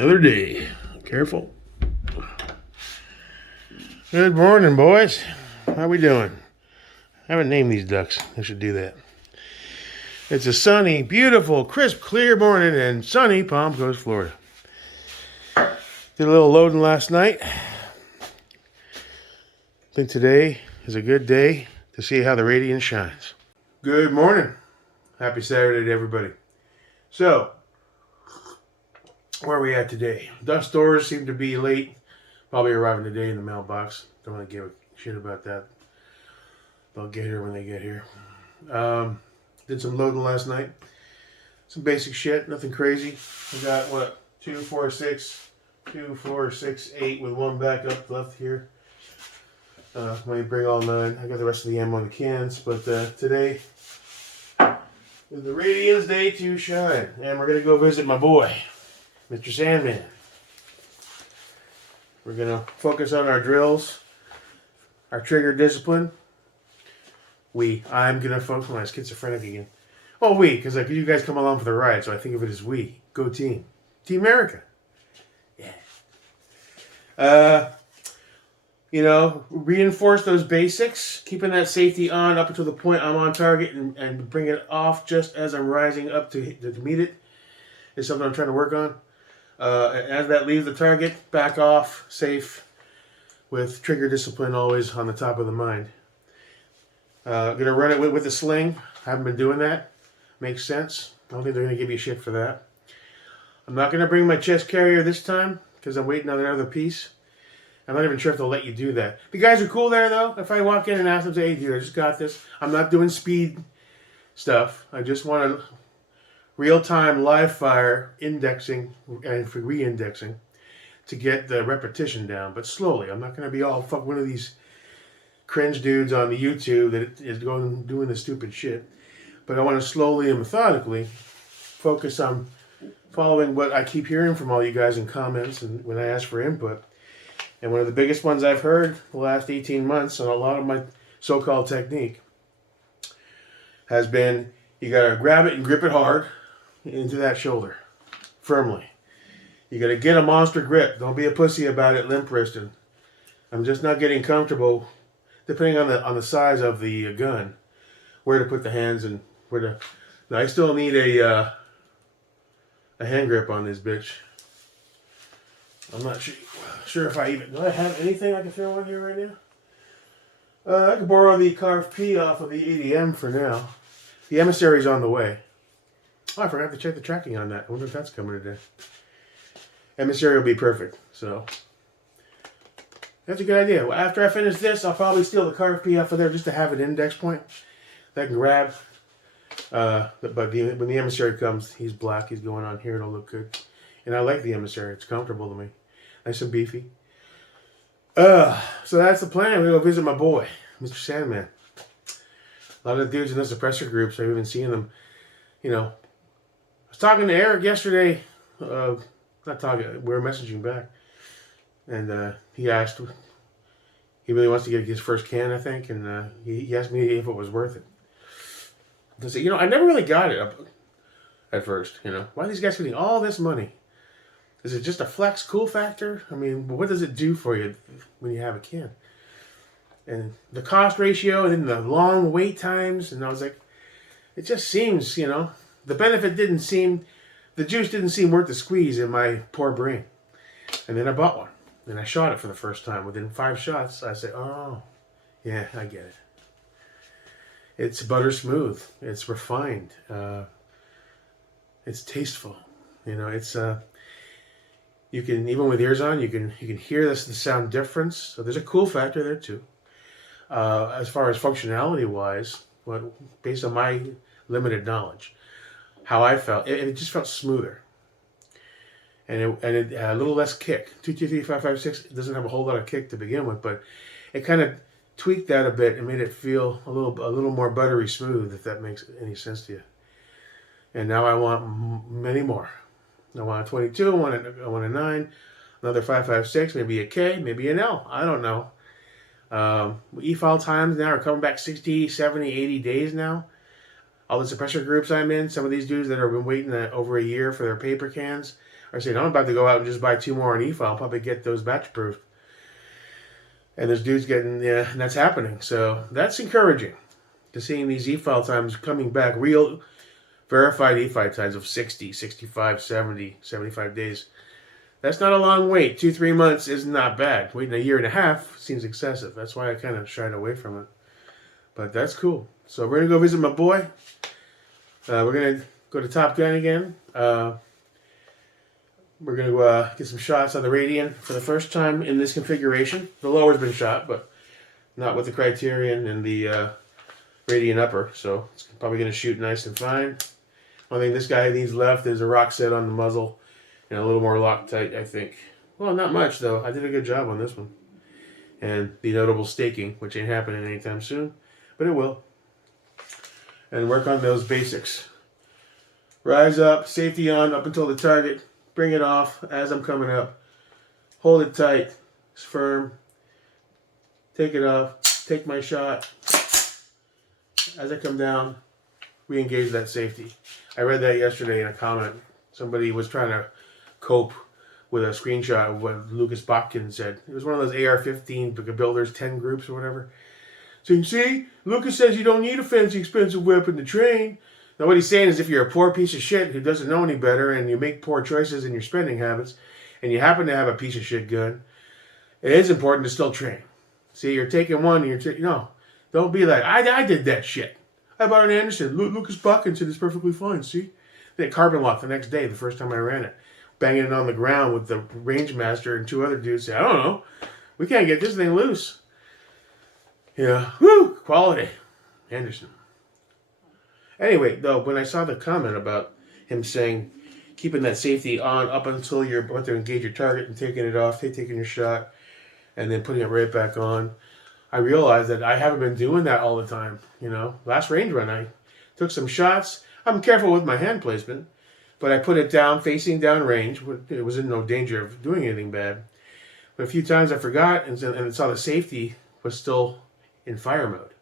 Another day. Careful. Good morning, boys. How we doing? I haven't named these ducks. I should do that. It's a sunny, beautiful, crisp, clear morning in sunny Palm Coast, Florida. Did a little loading last night. I think today is a good day to see how the Radian shines. Good morning. Happy Saturday to everybody. So, where are we at today? Dust doors seem to be late. Probably arriving today in the mailbox. Don't want to give a shit about that. They'll get here when they get here. Did some loading last night. Some basic shit, nothing crazy. We got what? 2, 4, 6, 2, 4, 6, 8 with one backup left here. Let me bring all 9. I got the rest of the ammo in the cans, but today is the Radian's day to shine. And we're gonna go visit my boy, Mr. Sandman. We're going to focus on our drills, our trigger discipline. I'm going to focus on my schizophrenic again. Oh, because you guys come along for the ride, so I think of it as we. Go team. Team America. Yeah. Reinforce those basics, keeping that safety on up until the point I'm on target and bring it off just as I'm rising up to meet it is something I'm trying to work on. As that leaves the target, back off, safe, with trigger discipline always on the top of the mind. Gonna run it with a sling. Haven't been doing that. Makes sense. I don't think they're gonna give you shit for that. I'm not gonna bring my chest carrier this time because I'm waiting on another piece. I'm not even sure if they'll let you do that. The guys are cool there though. If I walk in and ask them, say, "Hey, dude, I just got this." I'm not doing speed stuff. I just want to real-time live fire indexing and for re-indexing to get the repetition down, but slowly. I'm not going to be all fuck one of these cringe dudes on the YouTube that is doing the stupid shit. But I want to slowly and methodically focus on following what I keep hearing from all you guys in comments and when I ask for input. And one of the biggest ones I've heard the last 18 months on a lot of my so-called technique has been you got to grab it and grip it hard into that shoulder, firmly. You got to get a monster grip. Don't be a pussy about it, limp wristed. I'm just not getting comfortable, depending on the size of the gun, where to put the hands and where to. Now, I still need a hand grip on this bitch. I'm not sure if do I have anything I can throw in here right now? I can borrow the carved P off of the ADM for now. The emissary's on the way. Oh, I forgot to check the tracking on that. I wonder if that's coming today. Emissary will be perfect. So, that's a good idea. Well, after I finish this, I'll probably steal the carved P off of there just to have an index point that I can grab. But when the emissary comes, he's black. He's going on here. It'll look good. And I like the emissary. It's comfortable to me. Nice and beefy. So that's the plan. We're going to go visit my boy, Mr. Sandman. A lot of the dudes in the suppressor groups, I've even seen them, I was talking to Eric yesterday. Not talking, we were messaging back. And he asked, he really wants to get his first can, I think. And he asked me if it was worth it. I said, I never really got it at first. Why are these guys getting all this money? Is it just a flex cool factor? I mean, what does it do for you when you have a can? And the cost ratio and then the long wait times. And I was like, it just seems, the benefit the juice didn't seem worth the squeeze in my poor brain. And then I bought one. And I shot it for the first time. Within 5 shots, I said, oh, yeah, I get it. It's butter smooth. It's refined. It's tasteful. It's you can, even with ears on, you can hear the sound difference. So there's a cool factor there too. As far as functionality wise, based on my limited knowledge, how I felt, it just felt smoother, and it had a little less kick. 2, 2, 3, 5, 5, 6. It doesn't have a whole lot of kick to begin with, but it kind of tweaked that a bit and made it feel a little more buttery smooth, if that makes any sense to you. And now I want many more. I want a 22. I want a 9, another 5, 5, 6, maybe a K, maybe an L. I don't know. E-file times now are coming back 60, 70, 80 days now. All the suppressor groups I'm in, some of these dudes that have been waiting over a year for their paper cans are saying, I'm about to go out and just buy 2 more on e-file. I'll probably get those batch proof. And there's dudes getting, yeah, and that's happening. So that's encouraging to seeing these e-file times coming back, real verified e-file times of 60, 65, 70, 75 days. That's not a long wait. 2-3 months is not bad. Waiting a year and a half seems excessive. That's why I kind of shied away from it. But that's cool. So we're going to go visit my boy. We're going to go to Top Gun again. We're going to get some shots on the Radian for the first time in this configuration. The lower's been shot, but not with the Criterion and the Radian upper. So it's probably going to shoot nice and fine. One thing this guy needs left is a rock set on the muzzle and a little more Loctite, I think. Well, not much, though. I did a good job on this one. And the notable staking, which ain't happening anytime soon, but it will. And work on those basics. Rise up, safety on, up until the target. Bring it off as I'm coming up. Hold it tight. It's firm. Take it off. Take my shot. As I come down, re-engage that safety. I read that yesterday in a comment. Somebody was trying to cope with a screenshot of what Lucas Botkin said. It was one of those AR-15 builders, 10 groups or whatever. So you see, Lucas says you don't need a fancy, expensive weapon to train. Now what he's saying is if you're a poor piece of shit who doesn't know any better and you make poor choices in your spending habits and you happen to have a piece of shit gun, it is important to still train. See, you're taking one and you're no, don't be like, I did that shit. I bought an Anderson. Lucas Botkin said it's perfectly fine, see? They carbon locked the next day, the first time I ran it. Banging it on the ground with the range master and 2 other dudes say, I don't know. We can't get this thing loose. Yeah. Whew. Quality. Anderson. Anyway, though, when I saw the comment about him saying keeping that safety on up until you're about to engage your target and taking it off, taking your shot, and then putting it right back on, I realized that I haven't been doing that all the time. You know, last range run, I took some shots. I'm careful with my hand placement, but I put it down, facing down range. It was in no danger of doing anything bad. But a few times I forgot and saw the safety was still in fire mode.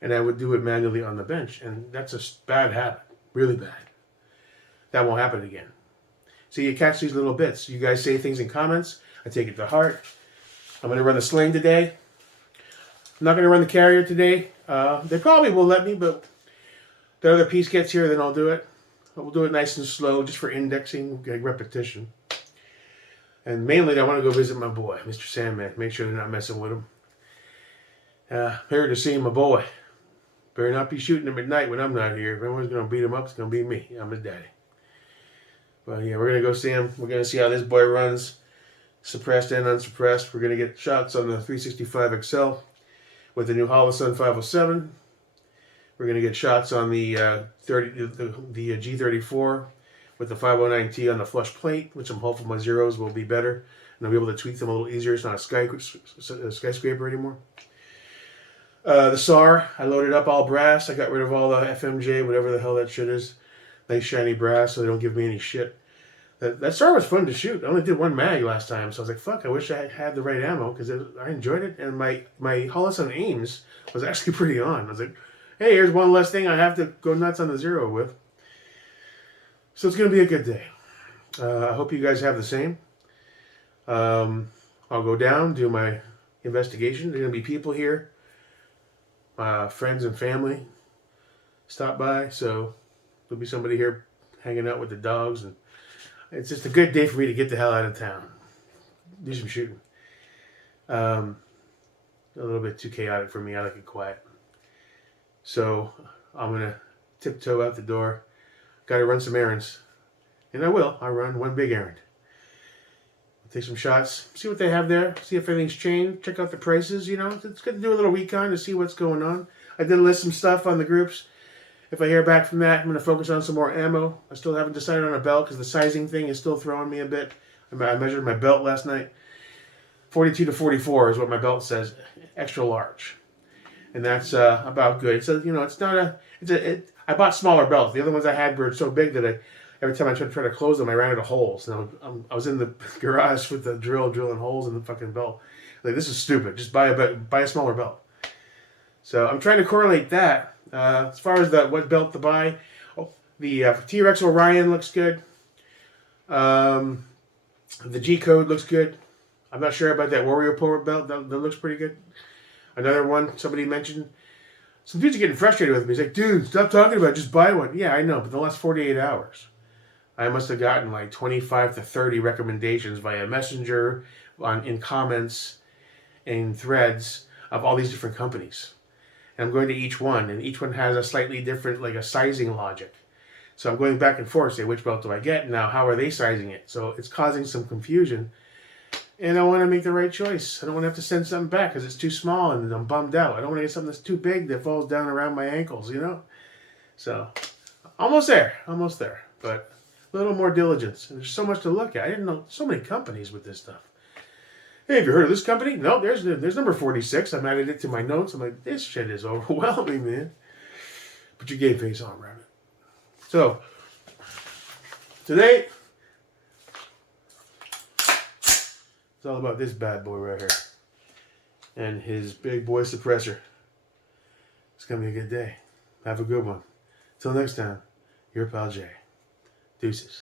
And I would do it manually on the bench. And that's a bad habit. Really bad. That won't happen again. So you catch these little bits. You guys say things in comments. I take it to heart. I'm going to run the sling today. I'm not going to run the carrier today. They probably will let me, but the other piece gets here, then I'll do it. We'll do it nice and slow, just for indexing, like repetition. And mainly, I want to go visit my boy, Mr. Sandman. Make sure they're not messing with him. Here to see my boy. Better not be shooting him at night when I'm not here. If anyone's going to beat him up, it's going to be me. I'm his daddy. But yeah, we're going to go see him. We're going to see how this boy runs. Suppressed and unsuppressed. We're going to get shots on the 365 XL with the new Holosun 507. We're going to get shots on the G34 with the 509T on the flush plate, which I'm hopeful my zeros will be better. And I'll be able to tweak them a little easier. It's not a skyscraper anymore. The SAR, I loaded up all brass. I got rid of all the FMJ, whatever the hell that shit is. Nice shiny brass so they don't give me any shit. That SAR was fun to shoot. I only did 1 mag last time, so I was like, fuck, I wish I had the right ammo because I enjoyed it. And my Holosun aims was actually pretty on. I was like, hey, here's one less thing I have to go nuts on the zero with. So it's going to be a good day. I hope you guys have the same. I'll go down, do my investigation. There's going to be people here. Friends and family stop by. So there'll be somebody here hanging out with the dogs. And it's just a good day for me to get the hell out of town. Do some shooting. A little bit too chaotic for me. I like it quiet. So I'm going to tiptoe out the door. Got to run some errands. And I will. I'll run one big errand. Take some shots. See what they have there. See if anything's changed. Check out the prices. You know, it's good to do a little recon to see what's going on. I did list some stuff on the groups. If I hear back from that, I'm going to focus on some more ammo. I still haven't decided on a belt because the sizing thing is still throwing me a bit. I measured my belt last night. 42 to 44 is what my belt says. Extra large. And that's about good. So, you know, it's not a... I bought smaller belts. The other ones I had were so big that every time I tried to close them, I ran into holes. And I was in the garage with the drilling holes in the fucking belt. Like, this is stupid. Just buy a smaller belt. So I'm trying to correlate that. As far as what belt to buy, the T-Rex Orion looks good. The G code looks good. I'm not sure about that Warrior Pulver belt. That looks pretty good. Another one somebody mentioned. Some dudes are getting frustrated with me. He's like, dude, stop talking about it. Just buy one. Yeah, I know. But the last 48 hours, I must have gotten like 25 to 30 recommendations via Messenger, in comments, in threads of all these different companies. And I'm going to each one, and each one has a slightly different, like a sizing logic. So I'm going back and forth, say, which belt do I get? Now, how are they sizing it? So it's causing some confusion. And I want to make the right choice. I don't want to have to send something back because it's too small and I'm bummed out. I don't want to get something that's too big that falls down around my ankles, you know? So, almost there. Almost there. But a little more diligence. And there's so much to look at. I didn't know so many companies with this stuff. Hey, have you heard of this company? No, there's number 46. I'm added it to my notes. I'm like, this shit is overwhelming, man. Put your game face on around it. So, today, it's all about this bad boy right here. And his big boy suppressor. It's going to be a good day. Have a good one. Till next time, your pal Jay. Deuces.